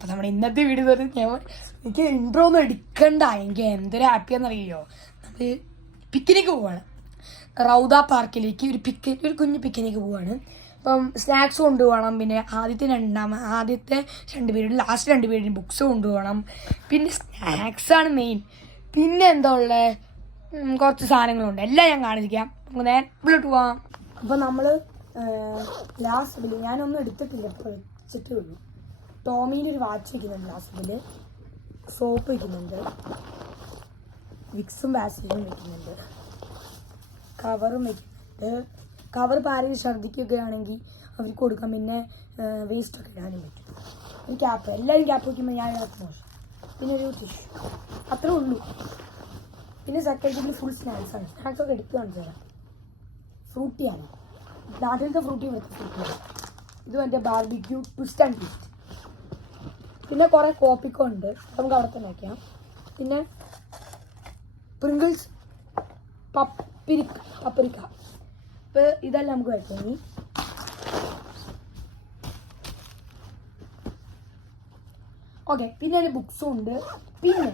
അപ്പോൾ നമ്മുടെ ഇന്നത്തെ വീഡിയോ എനിക്ക് ഇൻട്രോ ഒന്നും എടുക്കണ്ട, എനിക്ക് എന്തൊരു ഹാപ്പിയാണെന്നറിയോ. നമ്മൾ പിക്നിക്ക് പോവാണ്, റൗദ പാർക്കിലേക്ക് ഒരു കുഞ്ഞ് പിക്നിക്ക് പോവാണ്. അപ്പം സ്നാക്സ് കൊണ്ടുപോകണം, പിന്നെ ആദ്യത്തെ 2 പീരീഡ് ലാസ്റ്റ് 2 പീരീഡിന് ബുക്സ് കൊണ്ടുപോകണം. പിന്നെ സ്നാക്സാണ് മെയിൻ. പിന്നെ എന്താ ഉള്ളത്, കുറച്ച് സാധനങ്ങളുണ്ട്, എല്ലാം ഞാൻ കാണിക്കാം. നമുക്ക് നേരെ ഉള്ളിട്ട് പോവാം. അപ്പോൾ നമ്മൾ ലാസ്റ്റ് ബില്ല് ഞാനൊന്നും എടുത്തിട്ടില്ല, ഇപ്പോൾ വെച്ചിട്ടേ ഉള്ളൂ. ടോമീൻ്റെ ഒരു വാച്ച് വയ്ക്കുന്നുണ്ട്, ലാസ്റ്റ് ബില്ല് സോപ്പ് വയ്ക്കുന്നുണ്ട്, വിക്സും വാസലിനും വയ്ക്കുന്നുണ്ട്, കവറും വയ്ക്കുന്നുണ്ട്. കവർ പാരയിൽ ഛർദ്ദിക്കുകയൊക്കെ ആണെങ്കിൽ അവർക്ക് കൊടുക്കാം, പിന്നെ വേസ്റ്റൊക്കെ ഇടാനും പറ്റും. ഒരു ക്യാപ്പ്, എല്ലാവരും ക്യാപ്പ് വയ്ക്കുമ്പോൾ ഞാൻ ഇടാത്ത മോശം. പിന്നെ ഒരു ടിഷ്യൂ, അത്രേ ഉള്ളൂ. പിന്നെ സെക്കൻഡിൽ ഫുൾ സ്നാക്സാണ്. സ്നാക്സൊക്കെ എടുത്ത് കാണിച്ചു തരാം. ഫ്രൂട്ടിയാണ്, നാട്ടിലത്തെ ഫ്രൂട്ടി, ഇവിടുത്തെ ഫ്രൂട്ടിയാണ്. ഇത് എൻ്റെ ബാർബിക്യൂ ട്വിസ്റ്റ് ആൻഡ് ട്വിസ്റ്റ്. പിന്നെ കുറേ കോപ്പിക്കോ ഉണ്ട്, നമുക്ക് അവിടെ തന്നെ വയ്ക്കാം. പിന്നെ പ്രിങ്കിൾസ്, പപ്പരിക്ക. ഇപ്പോൾ ഇതെല്ലാം നമുക്ക് വയ്ക്കാം. ഇനി ഓക്കെ, പിന്നെ അതിൽ ബുക്സും ഉണ്ട്. പിന്നെ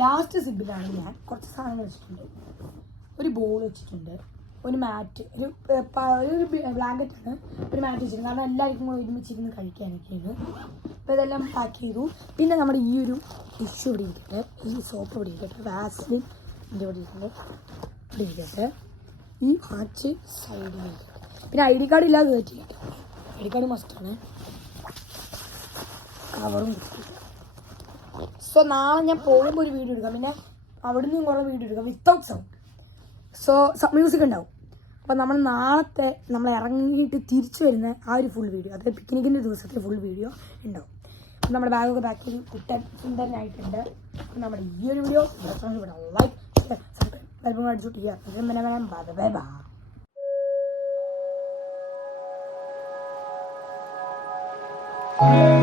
ലാസ്റ്റ് സിബിലാണ് ഞാൻ കുറച്ച് സാധനങ്ങൾ വെച്ചിട്ടുണ്ട്. ഒരു ബോൾ വെച്ചിട്ടുണ്ട്, ഒരു മാറ്റ്, ഒരു ബ്ലാങ്കറ്റാണ്, ഒരു മാറ്റ് വെച്ചിട്ടുണ്ട്. കാരണം എല്ലാവർക്കും കൂടെ ഒരുമിച്ചിരുന്ന് കഴിക്കാനൊക്കെയാണ്. അപ്പോൾ ഇതെല്ലാം പാക്ക് ചെയ്തു. പിന്നെ നമ്മുടെ ഈ ഒരു ടിഷ്യൂ ഇവിടെ ഇരിക്കട്ടെ, ഈ സോപ്പ് ഇവിടെ ഇരിക്കട്ടെ, വാസലിൻ ഇതിൻ്റെ ഇവിടെ ഇരിക്കട്ടെ, ഇവിടെ ഇരിക്കട്ടെ, ഈ വാച്ച് സൈഡിൽ ഇരിക്കട്ടെ. പിന്നെ ID കാർഡ് ഇല്ലാതെ കയറ്റില്ല, ID കാർഡ് മസ്റ്റാണ്. കവറും കിട്ടും. സോ നാളെ ഞാൻ പോകുമ്പോൾ ഒരു വീഡിയോ എടുക്കാം, പിന്നെ അവിടെ നിന്നും കുറേ വീഡിയോ എടുക്കാം വിത്തൗട്ട് സൗണ്ട്. സോ മ്യൂസിക് ഉണ്ടാവും. അപ്പോൾ നമ്മൾ നാളത്തെ നമ്മൾ ഇറങ്ങിയിട്ട് തിരിച്ചു വരുന്ന ആ ഒരു ഫുൾ വീഡിയോ, അതായത് പിക്നിക്കിൻ്റെ ദിവസത്തെ ഫുൾ വീഡിയോ ഉണ്ടാവും. നമ്മുടെ ബാഗൊക്കെ പാക്ക് ചെയ്ത് കുട്ടൻ സുന്ദരനായിട്ടുണ്ട്. നമ്മുടെ ഈ ഒരു വീഡിയോ ലൈക്ക് സബ്സ്ക്രൈബ് അടിച്ചോട്ട് ചെയ്യാം. ബൈ.